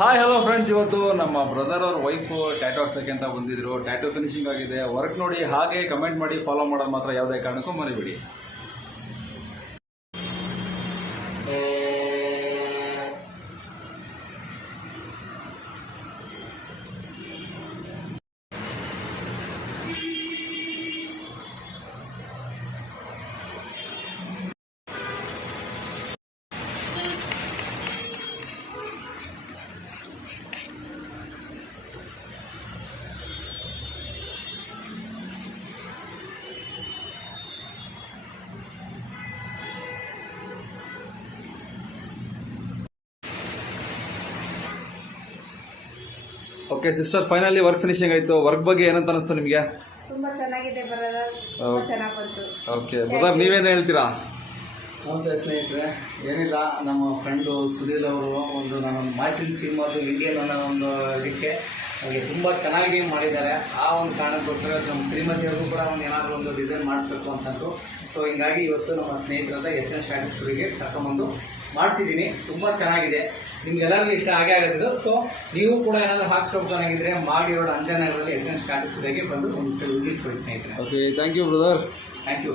Hi hello friends, ಇವತ್ತು ನಮ್ಮ brother ಅವ್ರ ವೈಫ್ ಟ್ಯಾಟೂ ಹಾಕ್ಸಕ್ಕೆ ಅಂತ ಬಂದಿದ್ರು. ಟ್ಯಾಟೂ ಫಿನಿಶಿಂಗ್ ಆಗಿದೆ. ವರ್ಕ್ ನೋಡಿ ಹಾಗೆ ಕಮೆಂಟ್ ಮಾಡಿ ಫಾಲೋ ಮಾಡೋದು ಮಾತ್ರ ಯಾವುದೇ ಕಾರಣಕ್ಕೂ ಮರಿಬೇಡಿ. Okay sister, finally work finishing ಆಯಿತು. ವರ್ಕ್ ಬಗ್ಗೆ ಏನಂತ ಅನಿಸ್ತು ನಿಮಗೆ? ತುಂಬಾ ಚೆನ್ನಾಗಿದೆ ಬ್ರದರ್, ತುಂಬಾ ಚೆನ್ನಾಗಿ ಬಂತು. ಓಕೆ ಬ್ರದರ್, ನೀವೇನು ಹೇಳ್ತೀರಾ? ನಮಸ್ತೆ ಸ್ನೇಹಿತರೆ. ಏನಿಲ್ಲ, ನಮ್ಮ ಫ್ರೆಂಡು ಸುನೀಲ್ ಅವರು ನಮ್ಮ ಮಾರ್ಟಿನ್ ಸಿನಿಮಾದು ಇಂಡಿಯನ್ ಅನ್ನೋ ಒಂದು ಇದಕ್ಕೆ ಅವ್ರಿಗೆ ತುಂಬ ಚೆನ್ನಾಗಿ ಮಾಡಿದ್ದಾರೆ. ಆ ಒಂದು ಕಾರಣಕ್ಕೋಸ್ಕರ ನಮ್ಮ ಶ್ರೀಮತಿಯವ್ರಿಗೂ ಕೂಡ ಏನಾದರೂ ಒಂದು ಡಿಸೈನ್ ಮಾಡಿಸ್ಬೇಕು ಅಂತಂದು. ಸೊ ಹಿಂಗಾಗಿ ಇವತ್ತು ನಮ್ಮ ಸ್ನೇಹಿತರಾದ SN ಸ್ಟ್ಯಾಟಸ್ಗೆ ಕರ್ಕೊಂಬಂದು ಮಾಡಿಸಿದ್ದೀನಿ. ತುಂಬ ಚೆನ್ನಾಗಿದೆ, ನಿಮ್ಗೆಲ್ಲರಿಗೂ ಇಷ್ಟ ಆಗೇ ಆಗುತ್ತೆ. ಸೊ ನೀವು ಕೂಡ ಏನಾದರೂ ಹಾಕ್ಸ್ಬೇಕು ಚೆನ್ನಾಗಿದ್ರೆ ಮಾಡಿರೋಡು ಅಂಜನಗರದಲ್ಲಿ SN ಸ್ಟ್ಯಾಟಸ್ಗೆ ಬಂದು ಒಂದು ವಿಸಿಟ್ ಕೊಡಿ ಸ್ನೇಹಿತರೆ. Okay, thank you brother. Thank you.